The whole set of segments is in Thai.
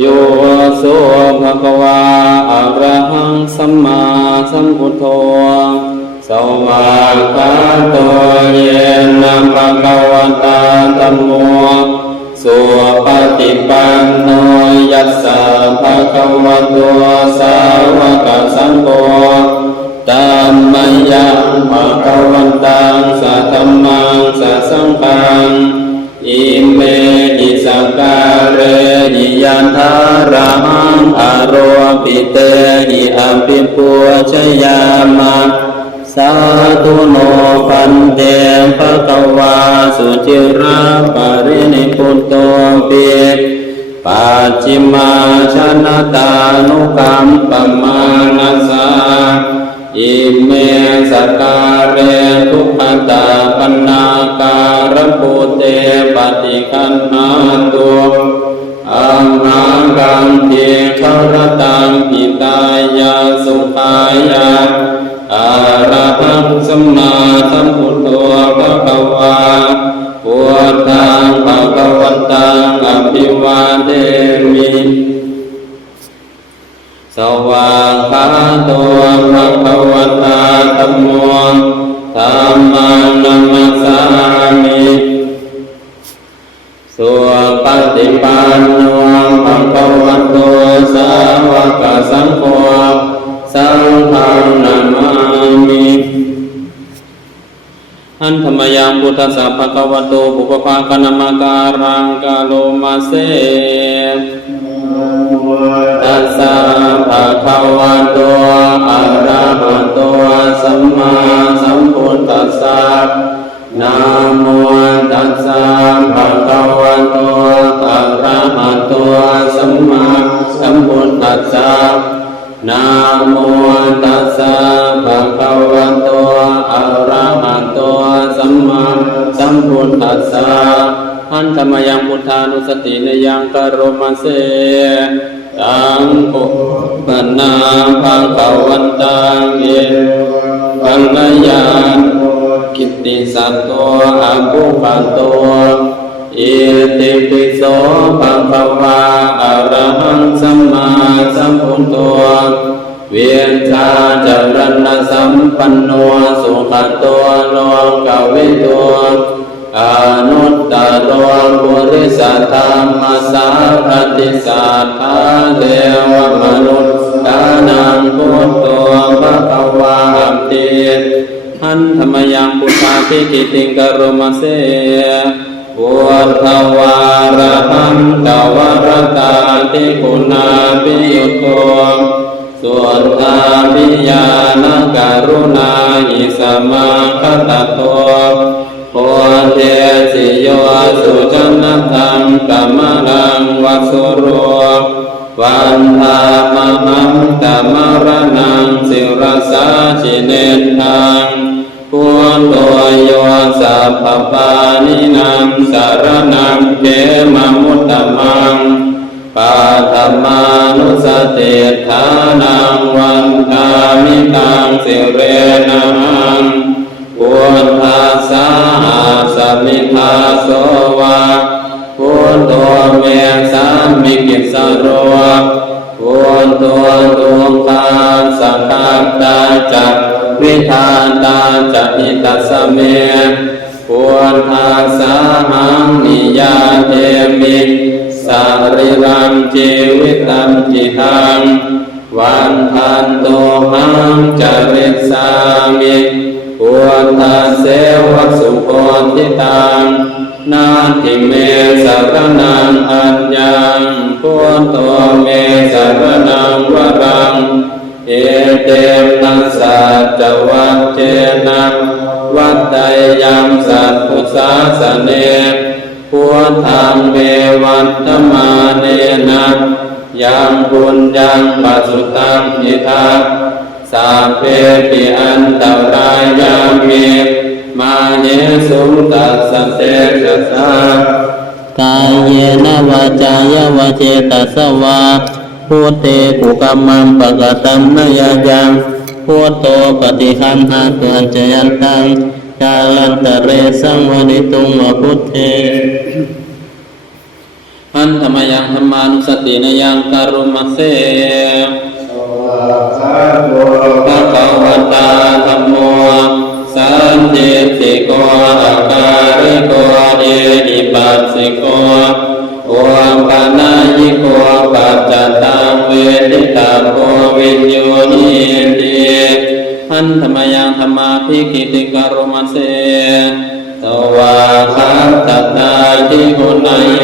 โยโสภะคะวาอะระหังสัมมาสัมพุทโธสวากขาโตเยนะภะคะวะตาธัมโมสุปฏิปันโนยัสสะภะคะวะโตสาวกสังโฆธัมมังยังภะคะวันตังสัทธัมมังสัสสังฆังอิเมหิสักการเรหิยันทารังอโรปิเตหิอัมปิปุชยามะสาธุโนปันเตภะคะวาสุจิราปรินิพุตโตปิปัจฉิมาชนะตานุกัมปมานัสสะอิเมสักการเรทุกขตาปนาการปุเตปฏิคันนาตุอังนากังเทขรตังหิตายาสุขายาอะระหังสัมมาสัมพุทโธภะคะวาพุทธังภะคะวันตังอภิวาเทมิสวากขาโตภะคะวะตาธัมโมธัมมังนัมมัสสามิสุปฏิปันโนภะคะวะโตสาวกสังโฆสังฆังนามามิอันธรรมยังพุทธัสสะภะคะวะโตปุพพะกะนามาการังกาโลมาเสตัสสะภะคะวะโตอะระหะโตสัมมาสัมพุทธัสสะนะโมตัสสะภะคะวะโตอะระหะโตสัมมาสัมพุทธัสสะนะโมตัสสะภะคะวะโตอะระหะโตสัมมาสัมพุทธัสสะอันธรรมยังพุทธานุสตินยังกโรมาเสตังปุปนาภะคะวันตังเอวังยานกิตติสัตโตอะภุคันโตเอติปิโสภะคะวาอะระหังสัมมาสัมพุทโธเวียนชาจรณะสัมปันโนสุขโตโลกวิโตอนุตตรปุริสธรรมสารติสัทธาเทวมนุษย์ตานังพุทโธภะคะวะติอันธรรมยังพุทธาภิกิติงกโรมาเสพุทธวาระหังกวรตาติคุณาภิยุตโตสุตตาภิญาณกรุณาหิสมาคตโตโพเทสิโยสุจนะตังกัมมังวัสุโรวันธามหังกัมรนังสิรสาชิเนตังพุทโธโยสัพพปานินังสารนังเขมมุตตมังปัฏมานุสติฐานังวันทามิตังสิเรนังพุทธัสสะสมิทาโสวะพุทโธเมสามิกิสโรพุทโธตุคาสังฆตาจักวิธาตาจัอิตัสสเมพุทธัสสะหังนิยาเทมิสาริรังชีวิตังจิตังวันทันโตหังจริสามิพุทธเสวะสุโคติตังนาทิเมสรนังอัญญังพุทโธเมสรนังวรังเอเตนะสัจวัจเจนะวัตไตยัมสัพพุสาสเนพุทธังเมวัตตมาเนนะยังบุญยังปัสสุตังอิทัสสัพเพปิอันตรายามิมาเนสุตัสสะเตชะสากายเยนะวาจายวาเจตัสสวาพุทเตกุกัมมังปะกตัมนยายังพุทโตปฏิคันหาตุอัญจยันตังกาลันตะเรสังวนิตุงวะพุทเท อ นธรรมยังธรรมานุสตินยังกรุมเสภะคะวะตาธัมโมสันติติโกอาการิโกเอหิปัสสิโกโอปานายิโกปัจจตังเวทิตาโกวิญโยนิติอันธรรมยังธรรมาภิกิติกรุมเสสวาคัตตตาทิหุนายโย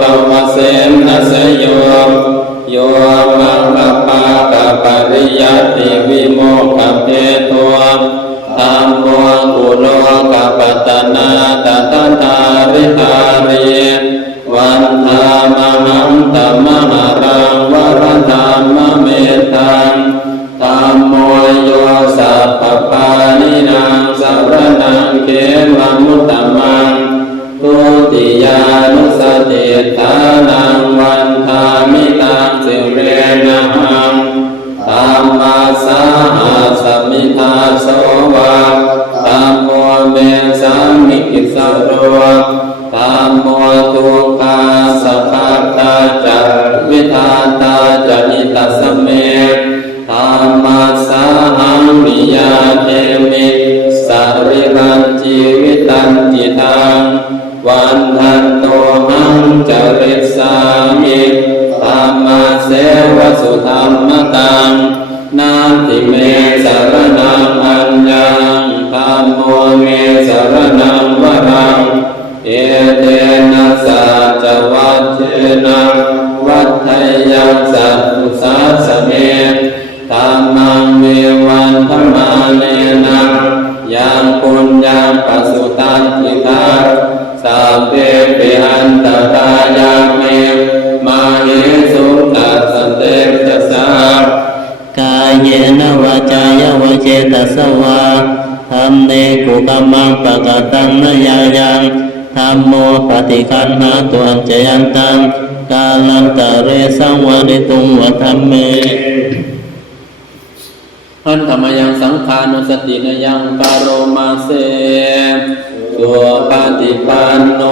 กวเสนัสโยโยมังคปะกะปริยัติวิโมกขเปโตธัมโมกุโลกะปัตตนาตตตาริหาริวันธามหังธัมมหารังวรธัมมเมตังธัมโมโยสัพพปานินางสัพพนังเขมมุตตมังทุติยานุสติฐานังวันธามิตังสิเรนะหังธัมมาสาหัสมิทาโสวะธัมโมเมสามิกิสโรธัมโมทุกขาสัพพตาจักวิทาตาจนิตัสเมธัมมาสาหังนิยาเทมิสาริรันจีวิตันติทังวันทันโตหังจริสามิธัมมาเสวสุธัมมตังนาติเมสารนังอัญญังธัมโมเมสารนังวรังเอเตนะสัจวัชเชนะวัฏฏยังสัตตุสัสเมธัมมังเววันธรรมาเนนะยังปุญญังปัสสุตันติกาสัพเพปิหันตตายาเมมาเหสุตัสสเตจสากายเยนะวาจายวเจตสวาธัมเนกุกัมมังปะกตังนยายังธัมโมปฏิคันหาตุอัญจยันตังกาลันตะเรสังวานิตุงวะธัมเมอันธรรมยังสังขานุสตินยังกโรมาเสสุปฏิปันโน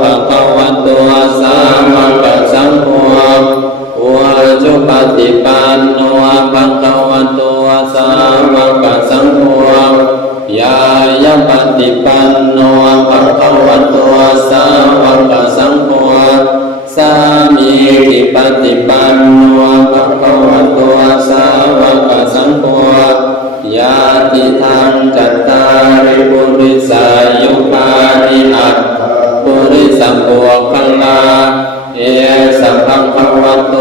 ภะคะวะโตสาวกสังโฆอุจุปฏิปันโนภะคะวะโตสาวกสังโฆยายะปฏิปันโนภะคะวะโตสาวกสังโฆสามีจิปฏิปันโนภะคะวะโตสาวกสังโฆญาติทังจัตตาริปุริสายุปานิอัตปุริสัมโภคลาเอสัมภะคะวะโต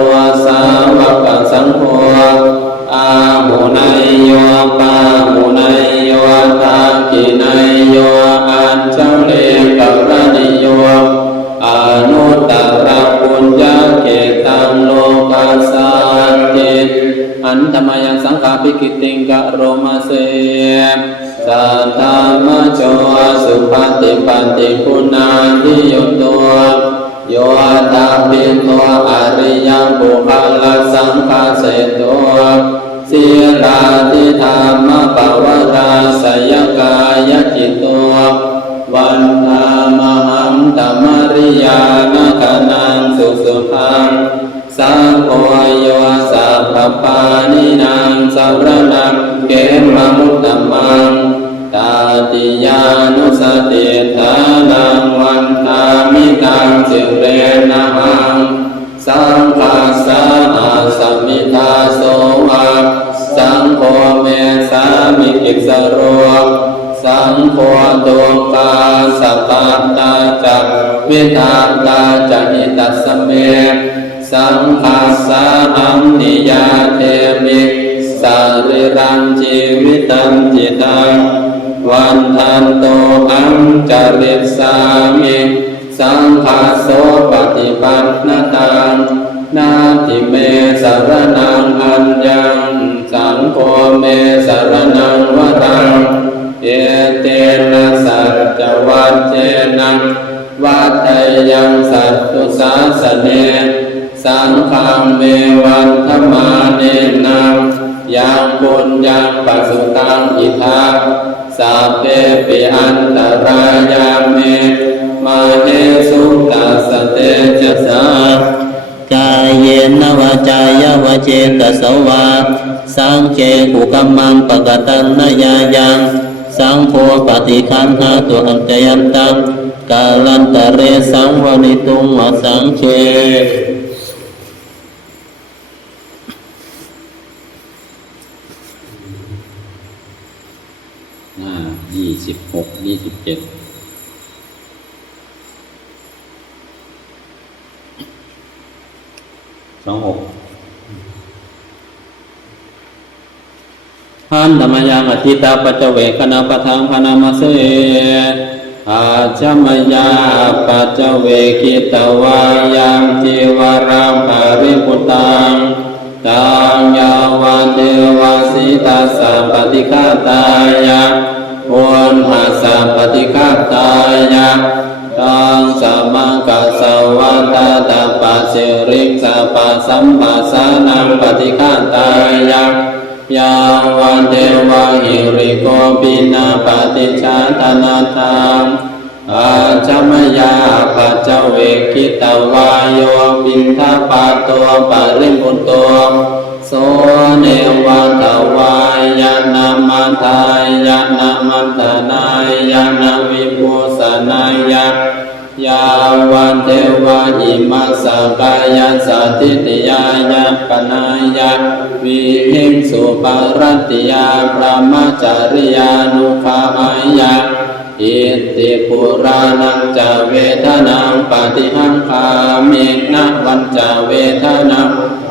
สาวกสังโฆอาหุนายโยปาหุนายโยทากินายโยอัญชเลกัรณิโยอนุตตรปุญญเกตังโลกัสสันติอันธรรมยังสังฆาภิกิติงกะโรมาเสสัทธามโชสุปฏิปันติคุณาทิโยโตโยตาปิโตอริยังบุคลสังฆาเสโตศีลาทิธรรมปวาราสยกายจิตโตวันธามหังธรรมริยานะกนังสุสุขังสังโฆโยสัพพปานินางสัพพนังเกมมุตตมังตาติยานุสติฐานังวันธามิตังสิเรนะหังสังฆาสาอาสมิทาโสวะสังโฆเมสามิกิสโรสังโฆตุกาสัพพตาจักวิทาตาจหิตัสเมสังฆาสาหังนิยาเทมิสาริรังชีวิตันจิตังวันทันโตอังจริสามิสังฆาโสปฏิปันนตังนาทิเมสารนังอัญญังสังโฆเมสารนังวรังเอเตนะสัจวัชเชนะวัฏฏยังสัตตุสาสเนสังฆังเมวันธรรมาเนนะยังปุญญังปัสสุตังอิทัส สัพเพปิอันตรายาเมมาเนสุตัสสะเตจะสากายเยนวาจายวเจตสวาสังเกกุกัมมังปะกตันนยายังสังโฆปฏิคันหาตุอัญจยันตังกาลันตะเรสังวนิตุงอสังเค26 27พันธมยังอธิตาปัจเวกนาปทังพนามาเสอาจมยาปัจเวกิตวายังจิวรังภริปุตังตังยาวันเทวสิตัสสะปฏิฆาตายะวนหัสสะปฏิฆาตายะตังสัมมากัสสวัตตาปัสสิริงสัพพสัมปัสสานังปฏิฆาตายะยาวันเทวะหิริโกปินาปฏิชาตนาตังอาจมยาปัจเจเวกิตวายโยปินทปาตัวปริมุตโตโสเนวัตวายานามันทายานามันตนายานาวิปุสนายายาวันเทวะอิมัสสกายาสัตติติยายาปนายาวิหิงสุปารัตติยาพระมจาริยานุภาหายาอิติปุรานังจเวทนังปฏิหังคามินะวันจเวทนัง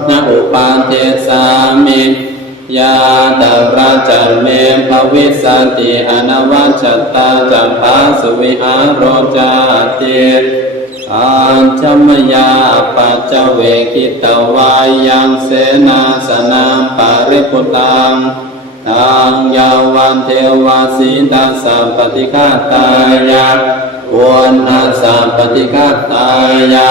นะอุปาเทสามิยาตราจันเมภวิสติอนวัชตาจัมภาสุวิหารโรจาติอัญชมยาปัจเจเวกิตวายังเสนาสนังปริปุตังตังยาวันเทวสิตัสสะปฏิฆาตายะวนหัสสะปฏิฆาตายะ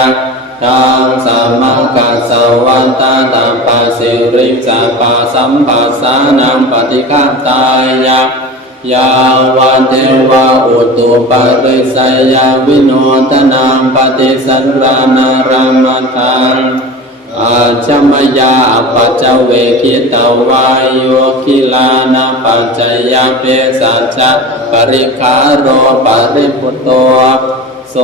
ตังสัมมากัสสวัตตาปัสสิริสัพพสัมปัสสานังปฏิฆาตายะยาวันเทวะอุตุปาริสยาวิโนทนังปฏิสันรานารัมตังอาจมยาปัจเจเวกิตวายโยคิลานาปัจจยเปสัจจะปริคาโรปริปุตโตโส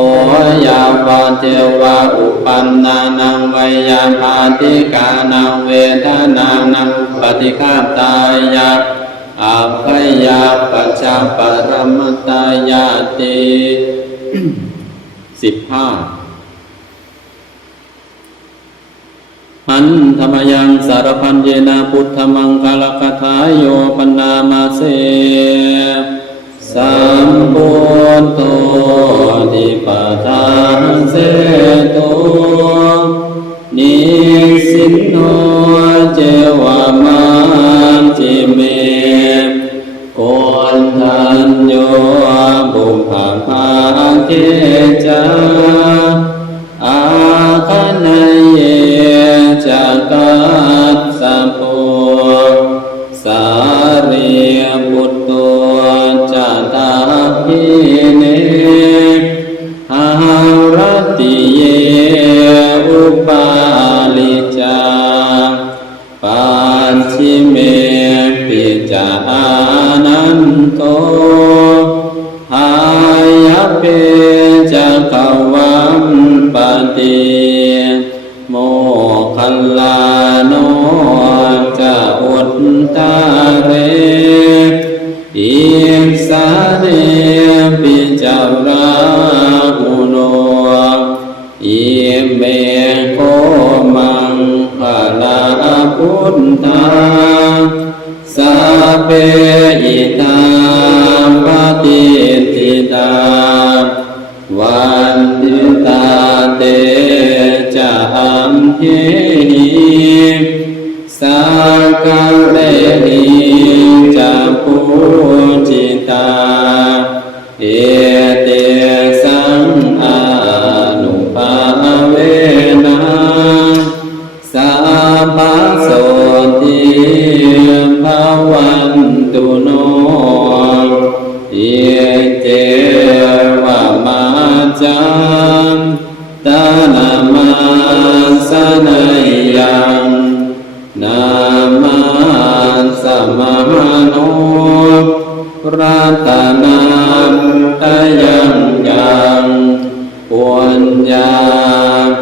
ยาวะเทวะอุปันนานังไวยาปาติกานังเวทนานังปฏิฆาตายะอัพพยาปัจจปรมัตตายาติ15หันธรรมยังสารพันเยนะพุทธมังคลคทายโยปนามาเสสัมปุตโตทิปทานเสโตนิสินโนเจวามันจิเมโกนทันโยบุพภาเกจาอาคันเยจักขัสสะโพสารีบุตโตจัตตาภิเนหารติเยอุปาลิจาปัจฉิเมปิจานันโตหายเปจักขวัมปติโมคัลลาโนจะอุตตาเรอิสาเนปิจาราหุโนอิเมโคมังภาลาพุทธาสัพเพอิตาปฏิทิตาวันติตาเตจะอัมเหหิสักกะเรหิจะปูจิตาเอเตสังอานุภาเวนะสัพพโสติภวันตุโน อิเตวะมาจังตานามาสนัยยังนามาสมาโนรัตนาตยังยังปุญญา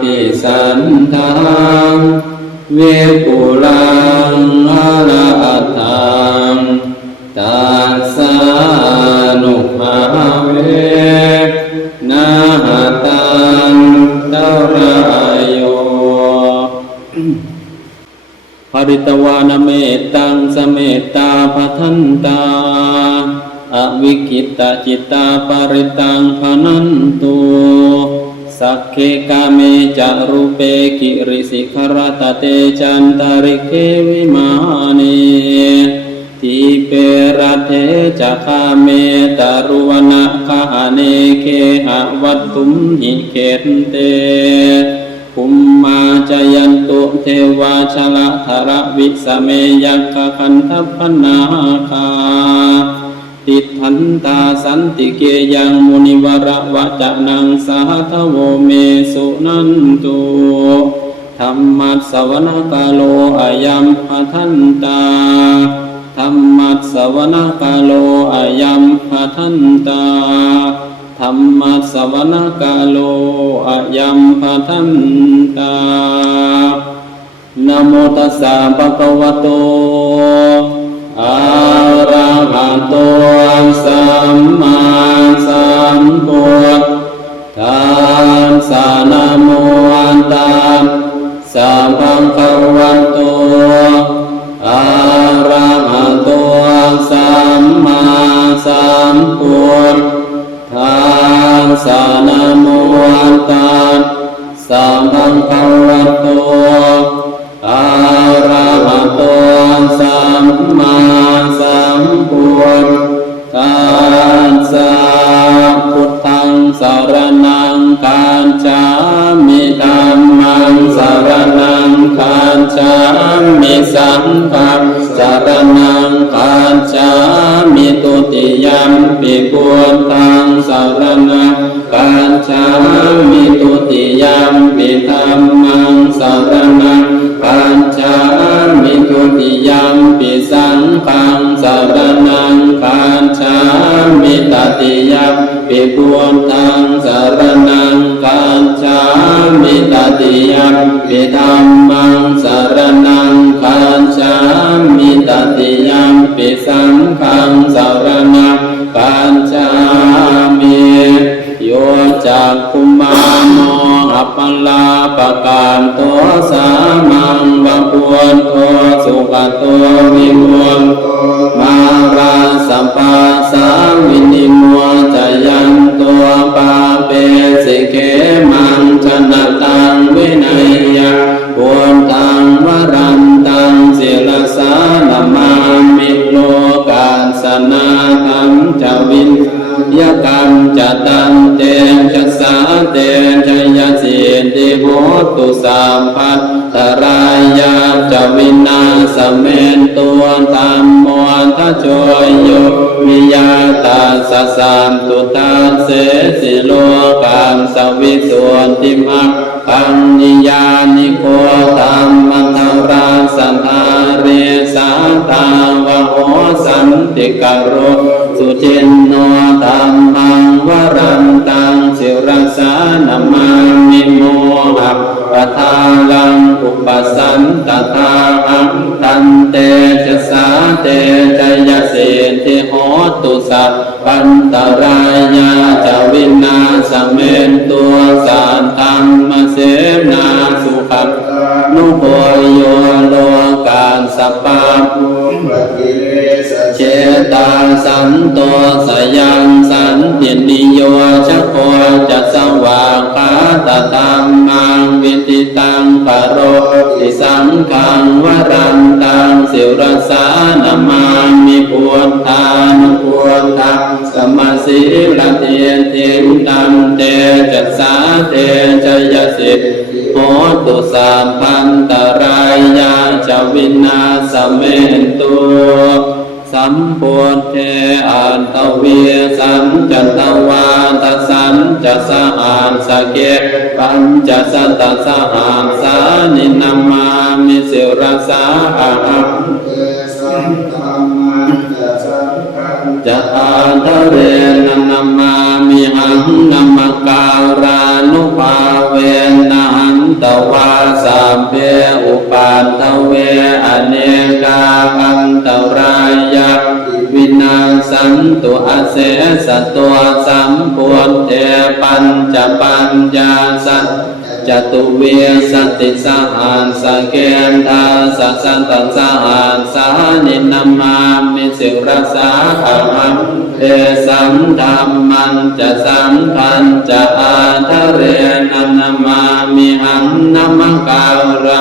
ปิสันทังเวปุลังอะระหัตถังตัสสะนุภาเวนะหะตังตระโยภริตวานเมตตังสเมตตาภัทันตาอวิคิตาจิตตาปริตังพนันตุสักเคกาเมจารุเปกิริสิขรตเตจันตาริเควิมานีทิเปรัเทจะคาเมตารุวนะคาเนเคหะวัตตุมหิเขตเตภูมิมาจยันตุเทวาชละธระวิสเมยัคคะคันทัพพนาคาติทันตาสันติเกยังมุนิวระวะจะนังสาทโวเมสุนันตุธรรมัสสวนกาโลอายัมภทันตาธรรมัสสวนกาโลอายัมภทันตาธรรมัสสวนกาโลอายัมภทันตานะโมตัสสะภะคะวะโตอะระหะโตสัมมาสัมพุทธัสสะนะโมตัสสะภะคะวะโตอะระหะโตสัมมาสัมพุทธัสสะนะโมตัสสะภะคะวะโตอะระหะโตสัมมาสัมพุทธัสสะพุทธังสรณังคัจฉามิธัมมังสรณังคัจฉามิสังฆังสรณังคัจฉามิตุติยัมปิพุทธังสรณังคัจฉามิตุติยัมปิธัมมังสรณังคัจฉามิตุติยัมปิสังฆังสรณังคัจฉามิตติยัมปิพุทธังสรณังคัจฉามิตติยัมปิธัมมังสรณังคัจฉามิตติยัมปิสังฆังสรณังคัจฉามิโยจักขุมานโนอัปปลาปะการโตสามังวะปุณโตสุขโตวิมุตโตมาราสัมปัสสาวินิโมจยันตัวปาเปสิเกมังชนะตังวินัยยะปุณตังวรันตังศิลสานามามิโลกาสนาธัมจวินยกรรมจะตันเตจะสาเตจะยสิติโหตุสัมภัตตรายาจะวินาสเมนตัวธรรมโมทัจโจโยวิยาตาสสันตุตาเสสิโลกังสวิสุทธิมัคคังนิยานิโคตัมมัทราสันทาเรสาตาวะโหสันติกโรสุจินโนธัมมังวรันตังสิรสานามามิโมหะปะทาลังอุปสันตถาหังตันเตชะสาเตชยสิทธิโหตุสัพพันตรายาจะวินาสเมนตัวสานธรรมเสนาสุขังนุโพโยโลกาสัพพะเจตาสันโตสยังสันตินิโยชะโคจัสวาคาตตัมมังวิติตังปโรติสังฆังวรันตังสิรสานามามิพุทธานุพุทธังสมาสิลเทเทตัมเตจัสสาเตชยสิทธิโหตุสัพพันตรายาจะวินาสเมนตุสั สัมพุทเทอันตเวียสัมจันตวาตสันจะสหัสสเกปัญจสัตตสหัสสานินามามิสิรสาหังจะอาทะเรนะนามามิหังนามการานุภาเวนะหันตวาสัมเพอุปันตเวอเนกาอันตรายะวินาสันตุอาเสสตัวสัมพุทเทปัญจปัญญาสัจจตุเวสติสหัสสเกณฑาสัสสันตสหัสสานินามามิสิรสาหังเทสัมธัมมันจะสังขันจะอาทะเรนะนามามิหังนามการะ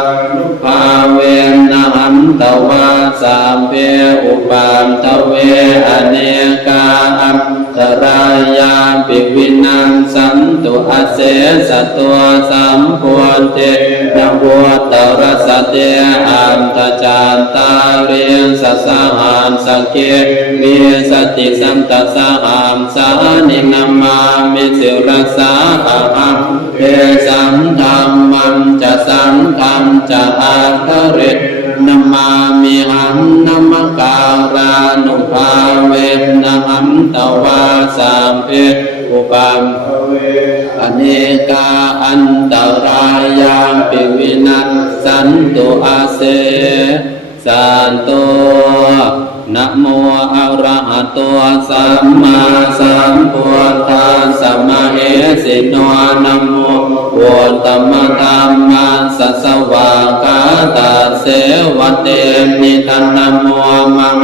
ภาเวนะหันตวาสัมเพอุปันตเวอเนกาอันตรายาปิวินังสันตุอาเสสตัวสัมพุทเทนะโวตรัสเตอันตจานตาเรียนสัสหัสสเกวิสติสัมตสหัสสานินามามิสิรสาหังเทสัมธัมมันจะสังฆัมจะอาทะเรนะมามิหังนามการานุภาเวนะหันตวาสัมเพอุปัมอเนกาอันตรายาปิวินัสสันตุอาเสสันโตนะโมอะระหะโตสัมมาสัมพุทธัสสะมะเหสิโนนะโมพุทธมธัมมัสสะสวากาตาเสวะเตมิทันนะโมมัง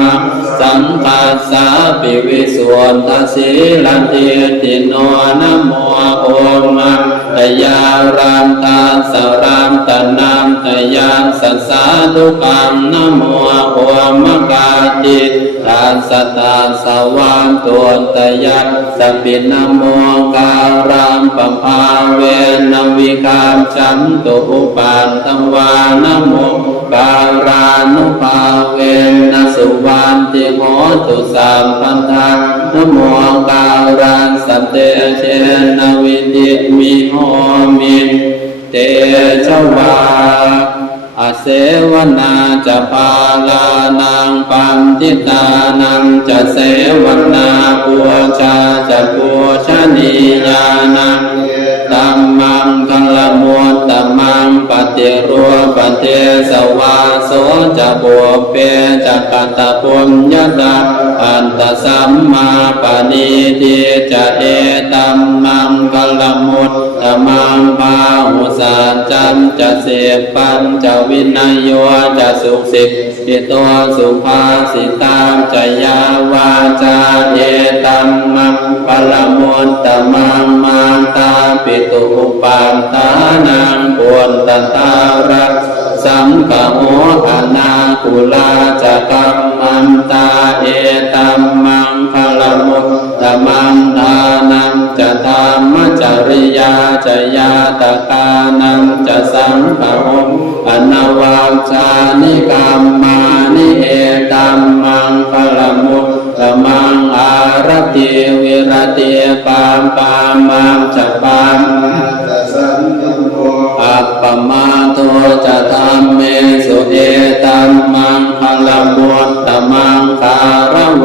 สังคัสสะปิวิสุทธัสสิลันติติโนนะโมโอมะตยารันตัสสะรัมตนัมตยัสสะสาธุกังนะโมโอมะกาติตัสสะตัสสะวันตุตยัสสะปินะโมการัมปภาเวนะวิคัมจันตุอุปันตวานะโมการานุภาเวนะสุวันติโหตุสัมปันธานะโมการังสัตเตเชนะวิติมิโหมิเตชวาอาเสวนาจะปาลานังปันติตานังจะเสวนาปูชาจะปูชนียานังตัมมังคัลละมุตตมังปฏิรูปเทสวาโสจะบุพเพจะกัตตะปุญญาตาอันตสัมมาปณิทิจะเอตัมมังคัลละมุตตมังภาหุสัจจันจะเสปัญจะวินัยโยจะสุขสิทธิตัวสุภาสิตาจะยาวาจาเอตัมมังคัลละมุตตมังมาตาปิตุอุปันตานังปุณตตารักสังฆโหอนาคุลาจะกัมมันตาเอตัมมังคัลละมุตตมังทานังจะธรรมจริยาจะยาตกานังจะสังฆโหอนวัชชานิกรรมานิเอตัมมังคัลละมุตตมังอารติวิรติปามปามังจะปามอัปปมาโตจะธรรมเมสุเอตัมมังคัลละมุตตมังคารโว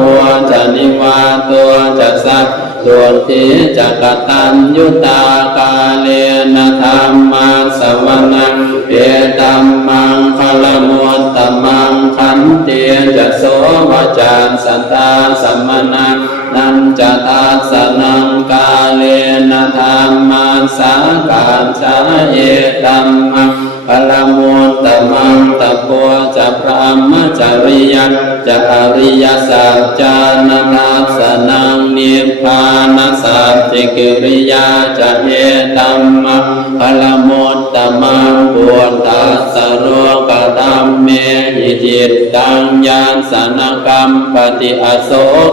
จะนิวาโตจะสัตตุติจะกตัญยุตากาเลนะธัมมาสวนังเอตัมมังคัลละมุตตมังขันติจะโสวจานสันตาสัมมนังนันจะทัสสนังกาเลนะธัมมาสาการชาเอตัมมังคัลละมุตตมังตะโพจะพระมจริยันจะอริยสัจจานังลักษณังนิพพานสัจจิกิริยาจะเอตัมมังคัลละมุตตมังปุถตัสสะโรกตัมเมหิจิตตังยานสนกรรมปฏิอโศ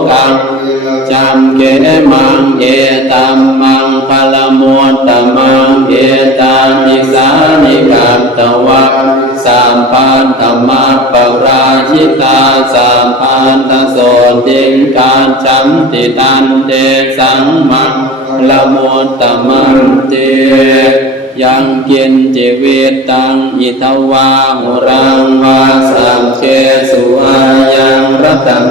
กังจัมเกมังเอตัมมังคัลละมุตตมังเอตานิสานิกัตตวะสัมปา ธรรมะปราชิตาสัมพันธโสติงการฉันติตันเตสังมังละมุตตมังเตยังกินจิวิตตังอิทวาหุรังวาสังเคสุอายังรัตัง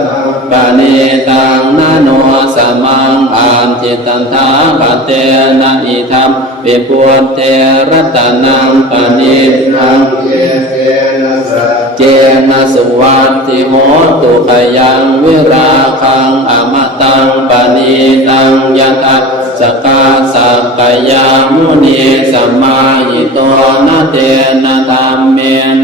ปานิตังนาโนสมังอันจิตันทาปเตนะอิทัมปิปุตเตรัตนังปานิตังเจนะสุวัตติโหตุขยังวิราคังอมตังปานิตังยะทัสสกาสักกายามุนีสัมมาหิโตนะเตนะธัมเม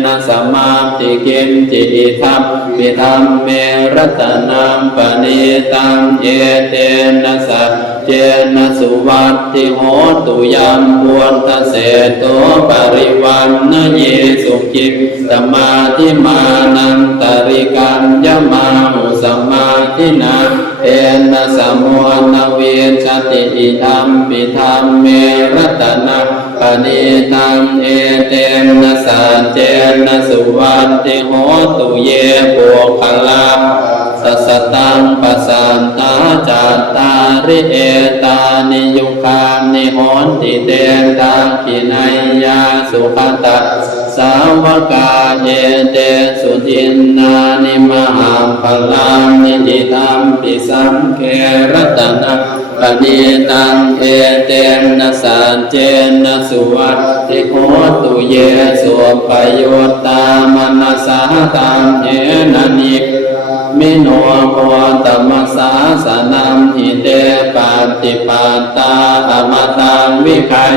นะสัมมาทิกิมจิอิทัมปิธัมเมรัตนังปณิตังเยเตนะสัจเจนะสุวัตติโหตุยัมพุทธเสโตปริวันนะเยสุขิสมาธิมานันตริกันยมามุสมาธินาเอนะสมุนเวชติอิธัมปิธัมเมรัตนังปณิตังเอเตนะสัจเจนะสุวัตติโหตุเยปุคลาสัสตังปัสสันตาจัตตาริเอตานิยุคานิโหนติเตตังกินัยยาสุขตาสาวกาเยเตสุทินนานิมหาภลังนิจิตัมปิสัมเครัตนะปณิตังเอเตนะสัจเจนะสุวัตติโหตุเยสุปโยตามนัสสะตังเยนะนิมิโนโพตมัสสาสนัมหิเตปาติปาตาอมตังวิคัย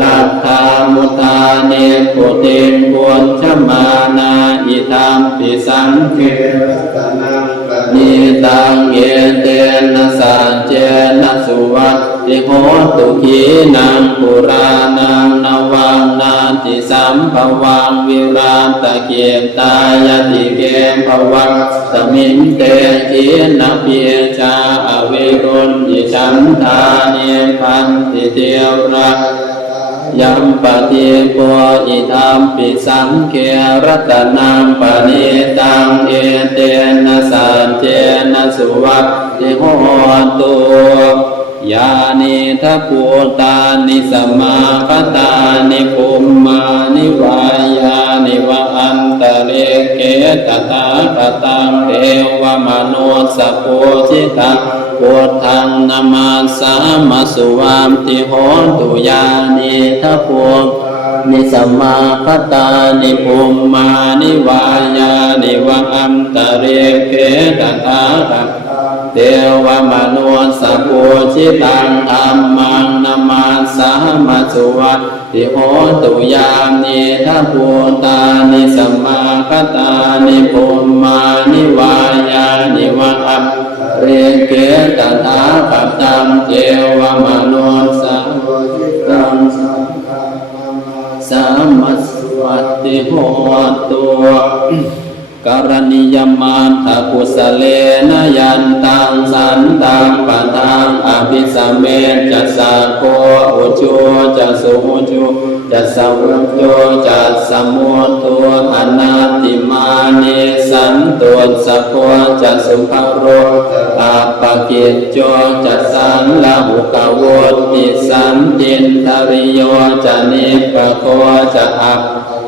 ลัทธามุทาเนปุตินบุญชมานาอิธัมปิสังเครัตนังปณิตังเยเตนะสัจเจนะสุวัตติโหตุขีนังปุรานังนวังนาติสัมภวังวิราตเกตายติเกภวังสมิงเตขีนะเปียจาอเวรุณยิฉันทานิพันติเทวรายัมปฏิปัวอิธัมปิสังเครัตนังปณิตังเอเตนะสัจเจนะสุวัตติโหตุยานิทัพพุตานิสัมมาคตานิภูมมานิวายานิวะอันตเรเกตตาคตังเทวมนุสสปุจิตังพุทธังนามาสามาสุวามติโหตุยานิทัพพุนิสัมมาคตานิภูมมานิวายานิวะอันตเรเกตตาคเทวมนุสสปุจิตังธัมมังนามาสามาสุวัตติโหตุยานิทัพพุตานิสัมมาคตานิภูมมานิวายานิวะอัปเรเกตถาคตังเทวมนุสสปุจิตังสามาสุวัตติโหตุการณิยมันทกุสเลนะยันตังสันตังปะทังอภิสเมจัสสะโคอุจุจัสสุอุจุจัสสะอุจุจัสสะมุตตุอนัตติมานิสันตุสะโคจัสสุภโรอาปะกิจโจจัสสังละหุกโวติสันตินทริโยจะนิปะโคจะอัป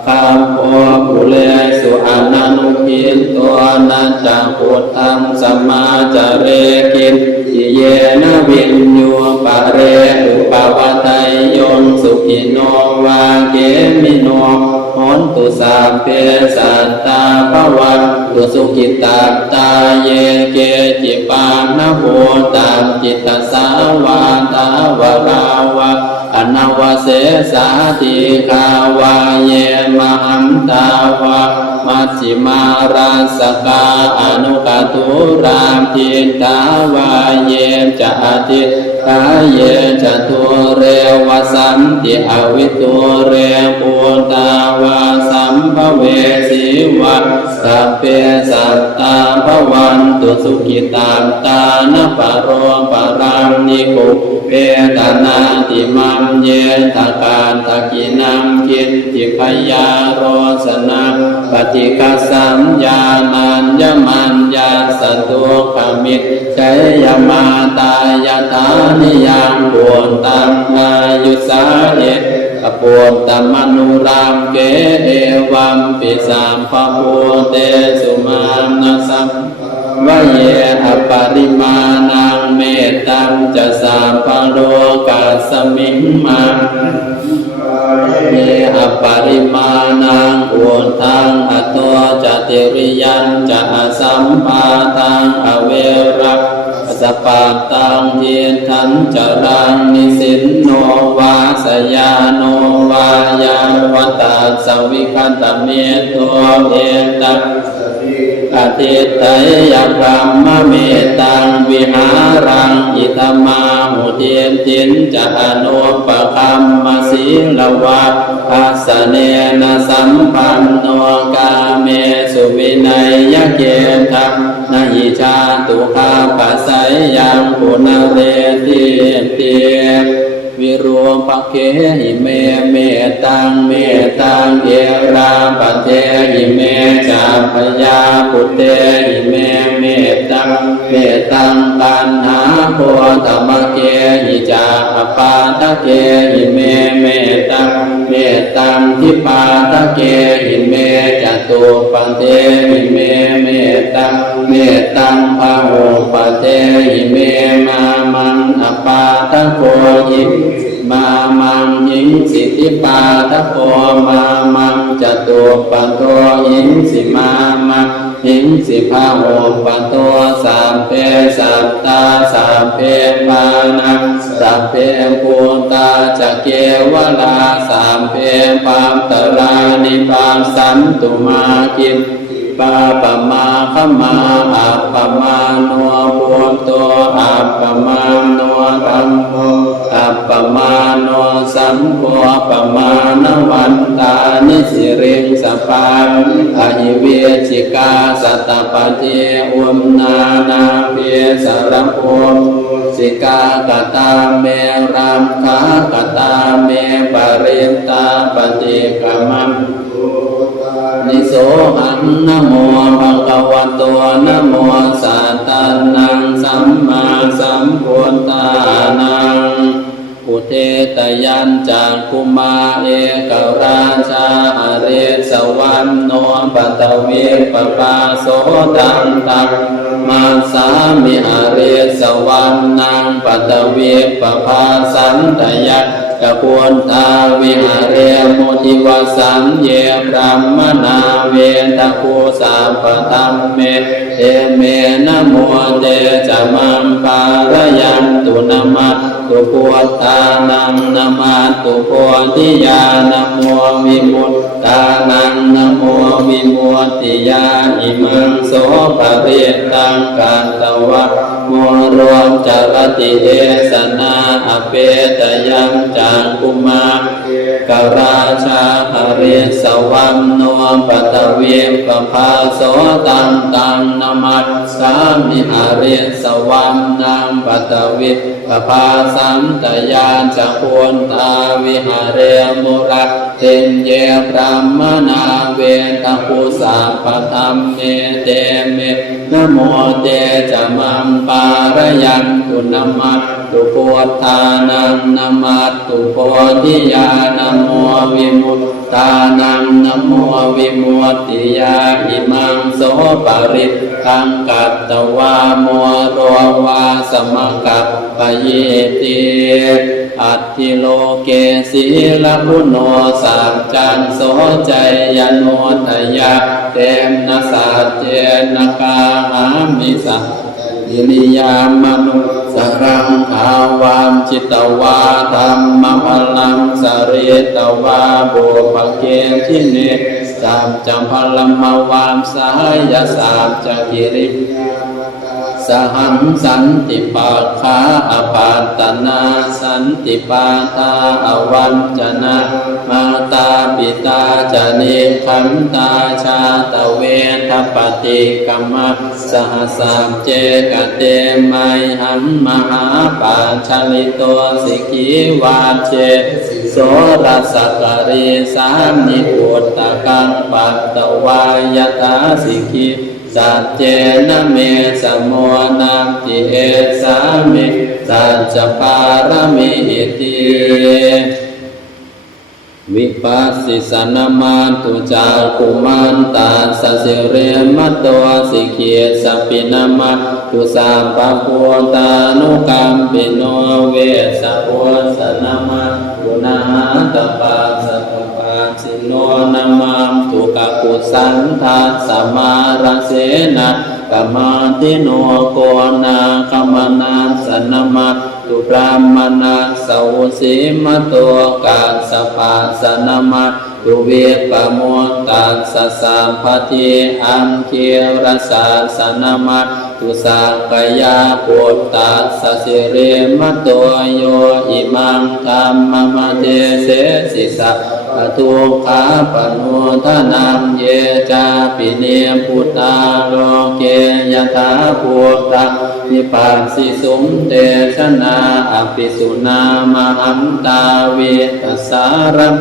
คำโอปุเลสุอนันุกินตัวนัจจพุทธังสัมมาจาเรกินทิเยนะวินโยปะเรอุปวัตยโยนสุขิโนวาเกมิโนโหนตุสาเพสัตตาภวันตุสุขิตาตาเยเกจิปานะโหตังจิตตสาวาตาวราวะอนาวเสสาติคาวาเยมหันตาวะมัชฌิมาราสกาอนุกตุรามทิตาวาเยจะอธิกาเยจะทุเรวสันติอวิทุเรปุตาวาสัมภเวสีวัสสัพเพสัตตาภวันตุสุขิตาตานปโรปรังนิโกเวทนาติมังเยตการตะกินังคิ กินติพยาโรสนะปฏิกัสสัญญานัญญมัญญาสัตตุขมิตใจยมาตายตานิยังปุณตังอายุสาเอปุณตมนุรามเกเอวัมปิสัมภพุเตสุมานัสสัมวะเยอปริมาณังเมตตังจะสัพพโลกัสสมิงมังเยอปริมาณังอุทังอโตจติริยัญจะสัมปาตังอเวรักสปัตตังเยทันจรังนิสินโนวาสยาโนวายาวัตตาสวิคันตเมโตเอตังอธิตยกรรมเมตังวิหารังอิตมาหุเทียนตินจะอนุปคัมมศีลวะภัสสเนนะสัมปันโนกาเมสุวินัยยเกทังนาหิชาตุคาปัสสยังปุณเรติเตวิรูปะเกหิเมเมตังเมตังเอราปะเทหิเมจาพยาปุเตหิเมเมตังเมตังปัญหาโพธรรมเกหิจาปาทะเกหิเมเมตังเมตังทิปาทะเกหิเมจตุปันเทหิเมเมตังเมตังพะโหปะเทหิเมมามังอปาทะโกหิมามังหิงสิทิปาทะโกมามังจตุปันโตหิงสิมามังหิงสิพะโหปันโตสามเพสัตตาสามเพปานังสามเพภูตาจะเกวลาสามเพปามตรานิพานสันตุมาคินปาปมาขมาอัปปมาโนภูโตอัปปมาโนธัมโมอัปปมาโนสัมโฆปมาณวันตานิสิริงสปังอหิเวชิกาสัตตปะเทอุมนานาเพียสารโพสิกากตาเมรัมขากตาเมปริตตาปฏิกรรมังนิโสหังนะโมภะคะวะโตนะโมสัตตานังสัมมาสัมพุทธานังอุเทตยัญจากคุมาเอกราชาหเรสวรรณโนปัตเวปปาโสตังตังมาสามิหเรสวรรณังปัตเวปปาสันตยักะพุนทาวิหารเรมุทิวสัมเยพรหมนาเวทะภูสาปตัมเมเอเมนะโมเตจะมังปารยังตุนะมัตตุพุทธานังนะมัตตุโพธิญาณโมวิมุตตานังนะโมวิมุตติญาอิมังโสภะเรตังกันตวะโมรวมจารติเทศนาอเปตยังจากกุมากราชาหเรสวัมโนปัตเวปภาโสตังตังนมัสสามิหเรสวัมนังปัตเวปภาสัมตยานจักพุนตาวิหารเรมุรักเทนเยพรหมนาเวทะภูสาปธัมเมเตเมนะโมเตจะมังปารยังตุนะมัตตุพุทธานังนะมัตตุโพธิญาณโมวิมุตตานังนะโมวิมุตติญาอิมังโสปริตตังกัตตวาโมโรวาสมกัปปะเยติอัตถิโลเกศีลพุโนสัจจันโสใจยโนทยะเตมนะสัจเจนะกาหามิสัอิริยามนุสรังขาวามจิตวาธรรมพลังสริตวาบุปเกทิเนสามจัมพลัมมวามสายสามจักิริส สหังสันติปัฏฐาอปัตตนาสันติปาทาอวัญจนะมาตาปิตาจเนขันตาชาตเวทปฏิกัมมะสหสามเจกเตมัยหัมมหาปัญชลิโตสิกิวาเจโสรัสกริสานิปุตตะกังปัตตวายตาสิกิสัจเจนะเมสมโมนัมติเอสามิสัจจปารมิอิติวิปัสสิสนมาตุจากุมันตาสสิเรมัตโตสิเกียสปินามาตุสามปะพุตานุกัมปิโนเวสะโพสนามาตุนาตปัสสะปะสิโนนามาตุกะกุสันทัสสมาราเสนะกมมาติโนโกนาคมนาสนามาตุพรามนาสาวสีมตัวกาสปาสนามาตุเวปโมตัสสะสัมปทิอังเคียรสาสนามาตุสักกายาปุตตัสสะสิเรมตัวโยอิมังธัมมมะเทเสสิสะปทุขาปนุทนังเยจาปิเนพุทธาโลเกยถาพุทธนิปัสสิสุมเตชนาอภิสุนามหัมตาเวตัสสารัง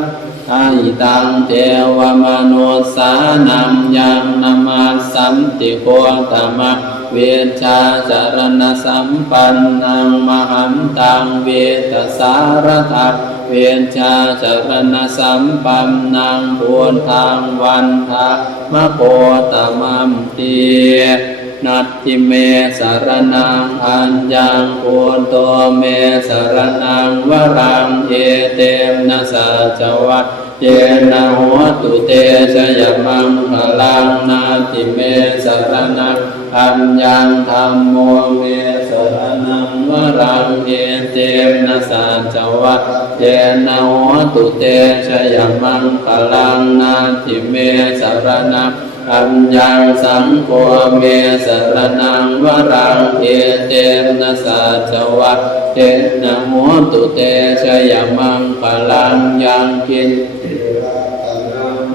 อาหิตังเทวมนุสานังยังนามาสัมติโกตมะเวชาจารณสัมปันนังมหัมตังเวตัสสารทัเวชาจารณสัมปันนังพุทธังวันทามะโพตมัมตินัตถิเมสารนังอัญญังปุตโตเมสารนังวรังเอเตมนะสัจวัตเยนะโหตุเตชยมังคลังนาทิเมสารนังอัญญังธัมโมเมสารนังวรังเอเตมนะสัจวัตเยนะโหตุเตชยมังคลังนาทิเมสารนังอัญญังสังโฆเมสรนังวรังเอเตนะสัจวัตเตนะโหตุเตชยมังคลังยังคิน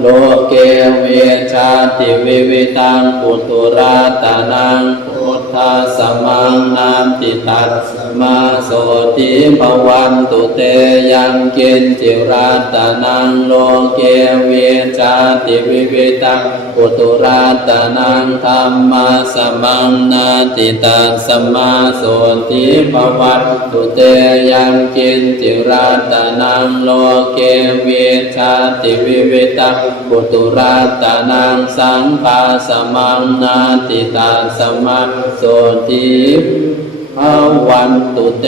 โลเกเวชาติวิวิตังปุตุราตานังพุทธาสมังนามติตัสมาโสติภวันตุเตยังกินจิราตานังโลเกเวชาติวิวิตังปุตุราตานังธรรมาสมังนาติตัสมาโสติภวันตุเตยังกินจิราตานังโลเกเวชาติวิวิตังปุตุราตานังสังฆาสมังนาติตาสมังโสติภวันตุเต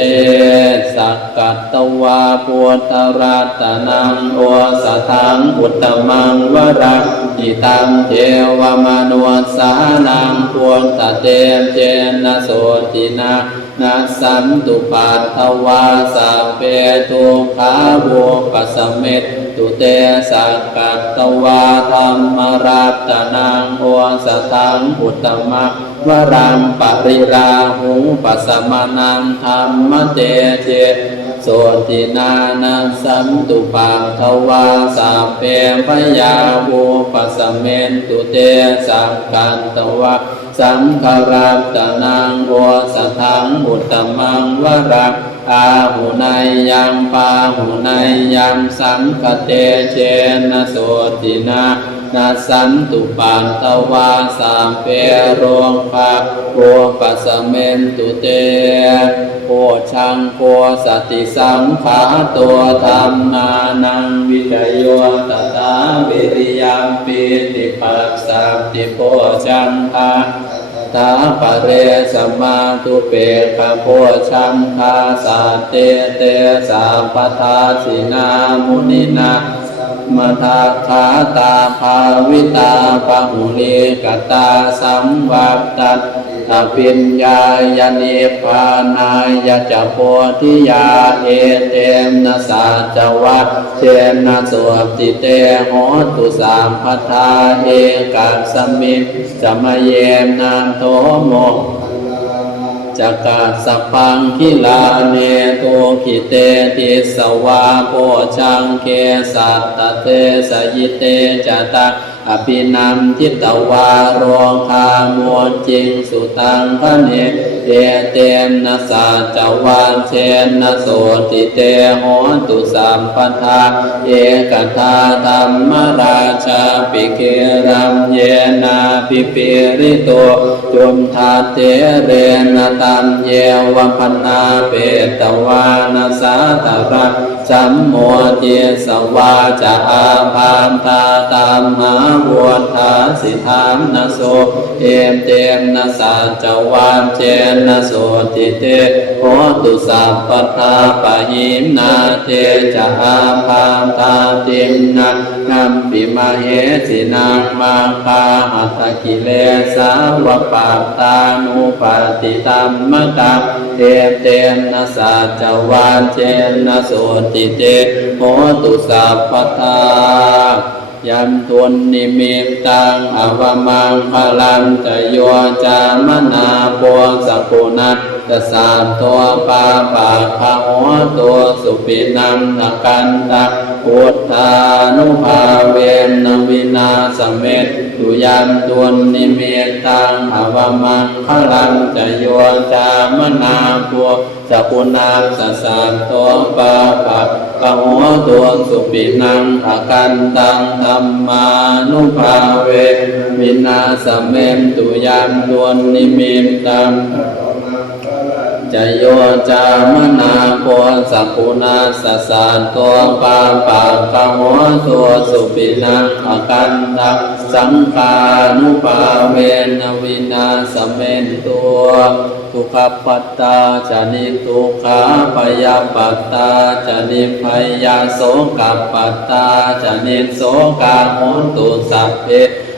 สักกัตตวาปุตตราตานังโอสถังอุตตมังวรังอิตังเทวมนุสานังพุทธเตเจนะโสตินานัสสันตุปัตถวาสัพเพทุกขาวุปสัมเมตตุเตสักกัตตวาธัมมรัตนังโอสถังอุตตมังวรังปริราหุปัสสมานังธรรมเตเจโสตินานัสสันตุปัตถวาสัพเพพยาวุปสัมเมตตุเตสักกัตตวาสังฆรัตนังโอสถังอุตตมังวรังอาหุนายยังปาหุนายยังสังฆเตเชนะโสตินานัสสันตุปัตถวาสัพเพโรภะโวปัสสเมนตุเตโพชังโพสติสังขาตัวธรรมานังวิจโยตถาวิริยัมปิติปัสสัมติโพชังคาตาปะเรสมาตุเปกะโพชังคาสาเตเตสาปทาสินามุนินามัทาคาตาภาวิตาปะหุลิกตาสัมวัตตัตถปิญญายนิพพานายะจะโพธิยาเอเตมนะสัจวัตเชนะสุติเตโหตุสามพัทธาเอกัสสมิสมเยนะโตโม จักกัสสพังคิลาเนโตขิเตติสวาโพชังเคสัตตเทสยิเตจตะอภินันทิตวารองคามวลจิงสุตังพระเนเอเตมนะสาจวานเชนนะโสติเตโหตุสัมปทาเอกทาธรรมราชาปิเกรัมเยนาปิปิริโตจุมทาเตเรนะตัมเยวพันนาเปตวานาสาตระสัมโมทิสวาจาอาภามตาตามหาวัวทาสิธามนะโสเอมเตมนะสาจวานเจนนะโสติเตโหตุสัพพทาปะหิมนาเตจาอาภามตาติมนะนัมปิมาเหสินามาคาหัตถกิเลสาวะปาตานุปาติตัมมะตังเอมเตมนะสาจวานเจนนะโสติเตโหตุสัพพทายันตุนนิมิตตังอวมังพลังจะโยจามนาโพสกุณัตสานตัวปาปาคาหัวตัวสุปินังนกันตะพุทธานุภาเวนวินาสเมตตุยันตุนนิมิตตังอวมังพลังจะโยจามนาโพสกุณัตสานตัวปาปาคาหัวตัวสุปินังอกันตังธรรมานุภาเววินาสเมมตุยันตวนนิมิตตังจะโยจามนาโพสกุณาสสานตัวปาปาคาหัวตัวสุปินังอกันตังสังฆานุภาเวนวินาสเมนตัวทุกขปัตตาจานิทุกขาปยาปัตตาจานิพยาโสกัปปัตตาจานิโสกาโหตุสัพเพ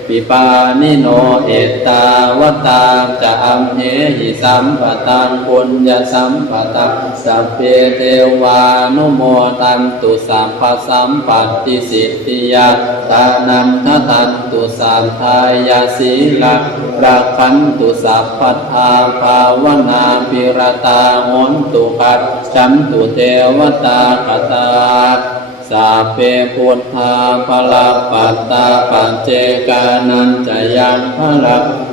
ปิปานิโนเอตาวตาจะอัมเหหิสัมปตังปุญญสัมปตังสัพเพเทวานุโมทันตุสัพพสัมปัตติสิทธิยาตานัมททันตุสัมทายาสีลักรักขันตุสัพพัทธาภาวนาปิรตาโหนตุปัจจัมตุเทวตาคตาสัพเพพุทธาภลปัตตาปัจเจกานันจะยังภล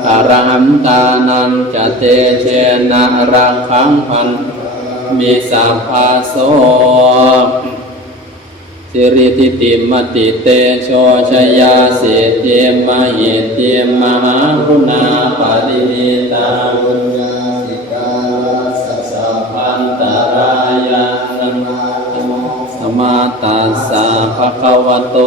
อรหันตานันจะเตเชนะรังขังพันมิสัพพาโสสิริติติมติเตโชชยาสิทธิมหิทธิมหาคุณาปารินิตาบุญญาสิกาสัสสะพันตรายานังสมาตัสสะภะคะวะโต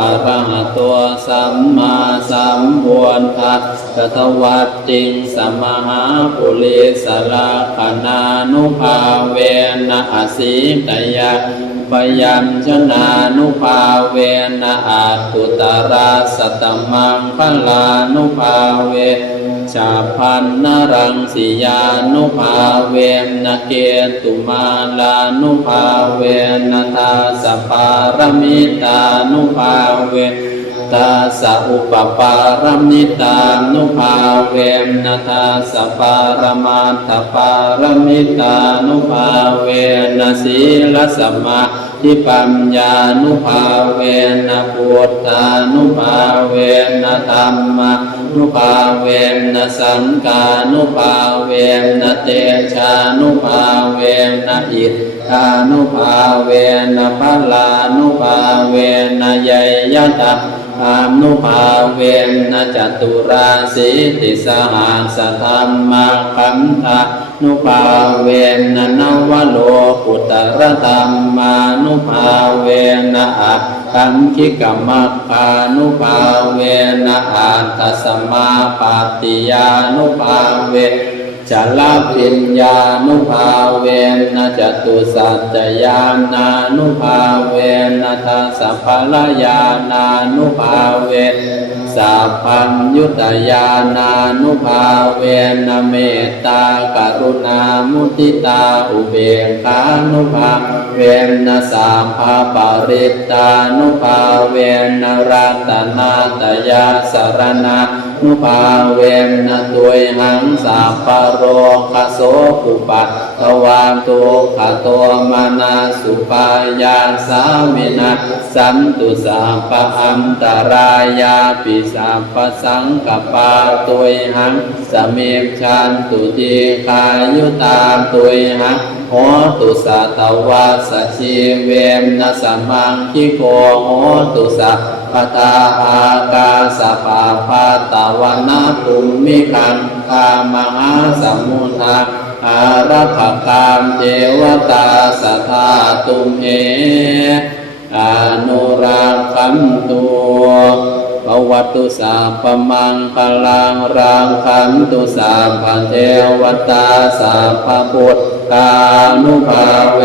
อะระหะโตสัมมาสัมพุทธัสสะตวัตติงสมหาปุริสละขณานุภาเวนะอสิตยาปยัญชนะนุภาเวนะอาตุตระสัตตมังพลานุภาเวชาพันนรังสิยานุภาเวนะเกตุมาลานุภาเวนะทาสปารมิตานุภาเวตาสะอุปปารมิตานุภาเวนะทาสปารมาทปารมิตานุภาเวนะศีลสัมมาทิปัญญานุภาเวนะพุทธานุภาเวนะธัมมานุภาเวนะสังฆานุภาเวนะเตชานุภาเวนะอิทธานุภาเวนะพลานุภาเวนะยัยยะตาอานุภาเวนะจตุราสีติสหัสธัมมาคันธานุภาเวนะนวโลกุตรธัมมานุภาเวนะอัตถังคิกมัคคานุภาเวนะอัตตสัมมาปัตติยานุภาเวจลปิญญานุภาเวนะจตุสัจจญาณานุภาเวนะทัสสะภลญาณานุภาเวสัพพัญญุตญาณานุภาเวนะเมตตากรุณามุทิตาอุเบกขานุภาเวนะสัพพะปริตตานุภาเวนะ รัตนาตยาสรณานุภาเวนะตุยหังสัพพโรคโสปุปัตตวาตุขโตมานาสุปายาสามินาสันตุสัพพอันตรายาปิสัพพสังกปาตุยหังสมิจฉันตุติขายุตาตุยหังโหตุสัตวาสชีเวนะสัมมังคิโกโหตุสัพพตาอากาสปาภาตวนาภูมิคันธามหาสมุทาอารักขคามเทวตาสัทธาตุมเหอนุรักขันตุภวัตุสัพพมังคลังรังขันตุสัพพเทวตาสัพพพุทธานุภาเว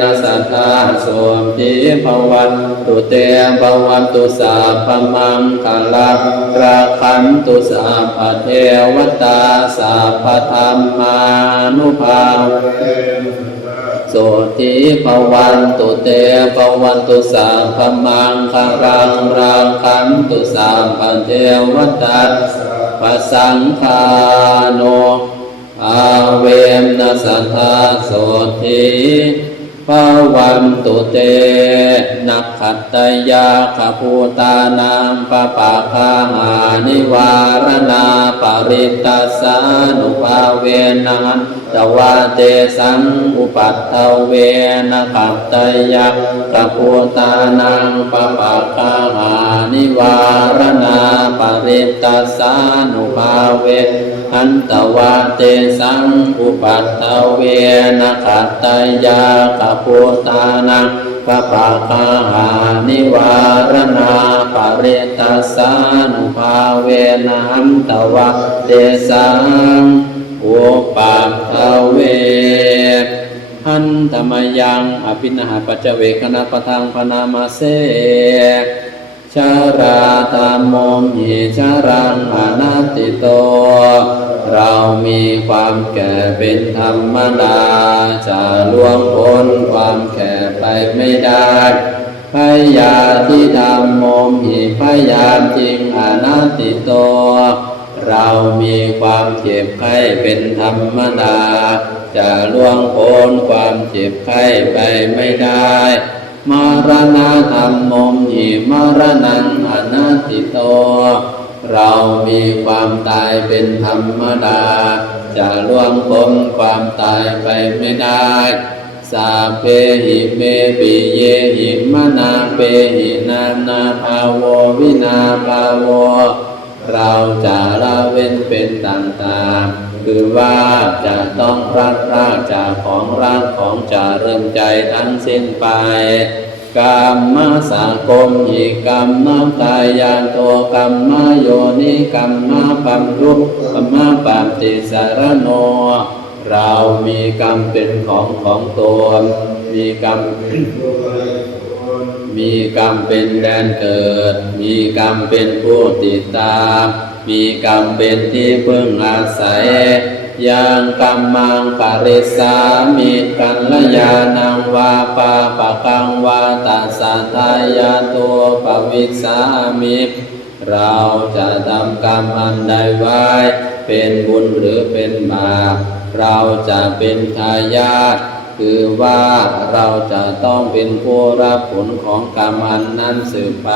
นะสัทธาโสมทิภวันตุเตภวันตุสัพพมังคลังรังขันตุสัพพเทวตาสัพพธรรมานุภาโสทิภวันตุเตภวันตุสัพพมังคลังรังขันตุสัพพเทวตาปสังฆาโนอาเวนะสัทธาโสทิภวันตุเตนักขัตตยาขภูตานังปะปะคาหานิวารณาปริตตัสสานุภาเวนะตวะเตสังอุปัฏฐเวนะขัตตยาขภูตานังปะปะคาหานิวารณาปริตตัสสานุภาเวอันตวะเตสังอุปัฏฐเวนะขัตตยาขภูตานังปะปะคาหานิวารณาปริตตัสสานุภาเวนะอันตวะเตสังอุปัฏฐเวหันธรรมยังอภินหาปัจเจเวคณะปะทังพนามาเสชาราธรรมโมหิชารังอนัตติโตเรามีความแก่เป็นธรรมดาจะล่วงพ้นความแก่ไปไม่ได้พยาธิธรรมโมหิพยาธิอนัตติโตเรามีความเจ็บไข้เป็นธรรมดาจะล่วงพ้นความเจ็บไข้ไปไม่ได้มรณะธรรมโมหิมรณังอนัตติโตเรามีความตายเป็นธรรมดาจะล่วงพ้นความตายไปไม่ได้สาเพหิเมปิเยหิมนาเปหินานาภาโววินาภาโวเราจะละเว้นเป็นต่างๆคือว่าจะต้องพลัดพรากจากของรักของจารึงใจทั้งสิ้นไปกรรมสังคมหิกรรมตายานโตกรรมโยนิกรรมปัมรุกรรมปัมติสารโนเรามีกรรมเป็นของตนมีกรรมเป็นแดนเกิดมีกรรมเป็นผู้ติดตามมีกรรมเป็นที่พึ่งอาศัยยังกัมมังปริสามิกัลยาณังวาปาปะกังวาตัสสะทายาโตปวิสามิเราจะทำกรรมอันใดไว้เป็นบุญหรือเป็นบาปเราจะเป็นทายาทคือว่าเราจะต้องเป็นผู้รับผลของกรรมอันนั้นสืบไป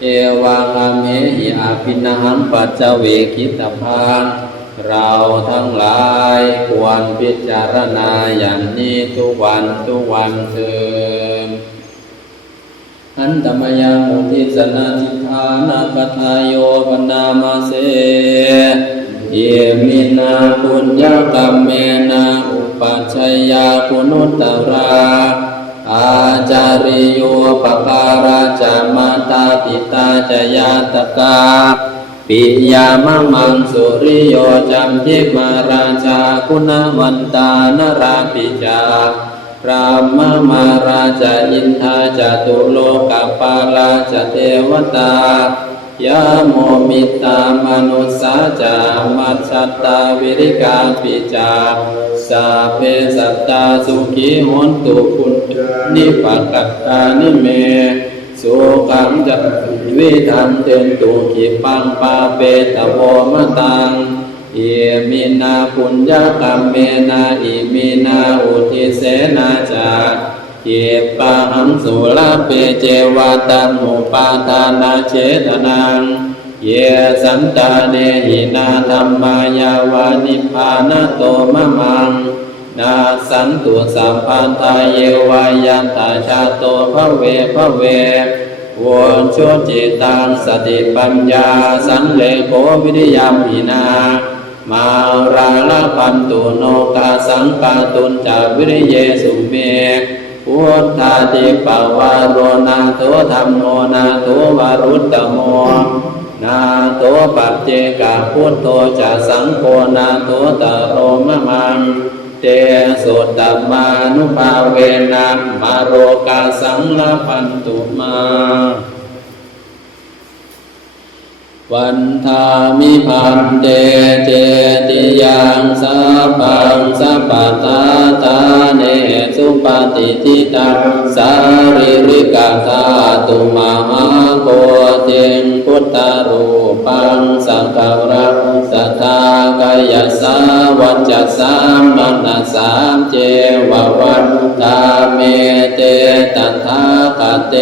เอวังอเมหิอาภินหังปัจเจเวคิตพังเราทั้งหลายควรพิจารณาอย่างนี้ทุกวันเถิดอันตมยังมุทิสนาทิธานาคทายโยปนามาเสเยมินาปุญญกรรมเมนะอุปัชฌยาคุณุตตราอาจาริโยปการาจามาตาปิตาจยาตกาปิยามะมังสุริโยจัมยิมาราชาคุณวันตานราปิจาพระมมาราชาอินทาจตุโลกปาราชเทวตายาโมมิตามนุสาจามัชฌัตตาวิริกาปิจาสาเพสัตตาสุขีโหนตุคุณนิปักกัตตานิเมส สุขังจะวิทันเตนตุขิปังปาเปตโวมตังเอมินาปุญญกรรมเมนาอิมินาอุทิเสนาจาเยปะหังสุลาเปเจวาตันมุปาทานาเจตนังเยสันตาเนหินาธัมมายาวานิพพานโตมะมังนาสันตุสัมพันธาเยวายันตาชาโตภเวภเววนโชจิตังสติปัญญาสันเลโกวิริยมหินามาราลปันตุโนกาสังกาตุนจาวิริเยสุเมพุทธาติปวารโรนาโตธรรมโมนาโตวารุตตโมนาโตปัจเจกะพุทโธจะสังโฆนาโตตโรมะมังเตสุตตมานุภาเวนะมาโรกาสังลปันตุมาวันทามิพันเตเจติยังสัพพังสัพพตาตาเนสุปฏิทิตังสาริริกธาตุมหาโกเจงพุทธรูปังสังฆรังสัทธากายสาวัจจสามมนสามเจววัฏตาเมเตตัทธาคเต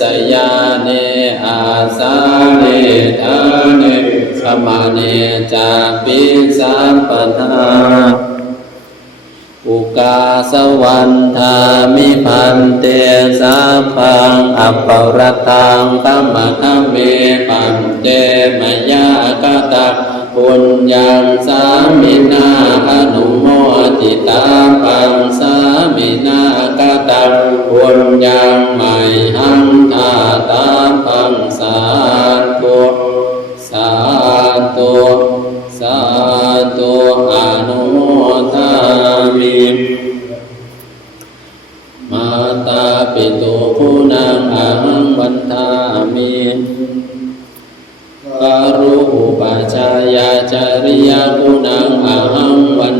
สยาเนอาสาเนทาเนสมาเนจาปิสัมปทาอุกาสวันธามิพันเตสัพพังอัปปรตังธัมมะคัมเมปันเตมยากตังปุญญังสามินาอนุโมทิตาปังสามินากตังปุญญังไมหังทาตาปังสาธุสาธุสาธุอนุโมทามิมาตาปิตุผู้นางอาหังวันทามิกรุปชายาจาริยาผู้นางอาหังวัน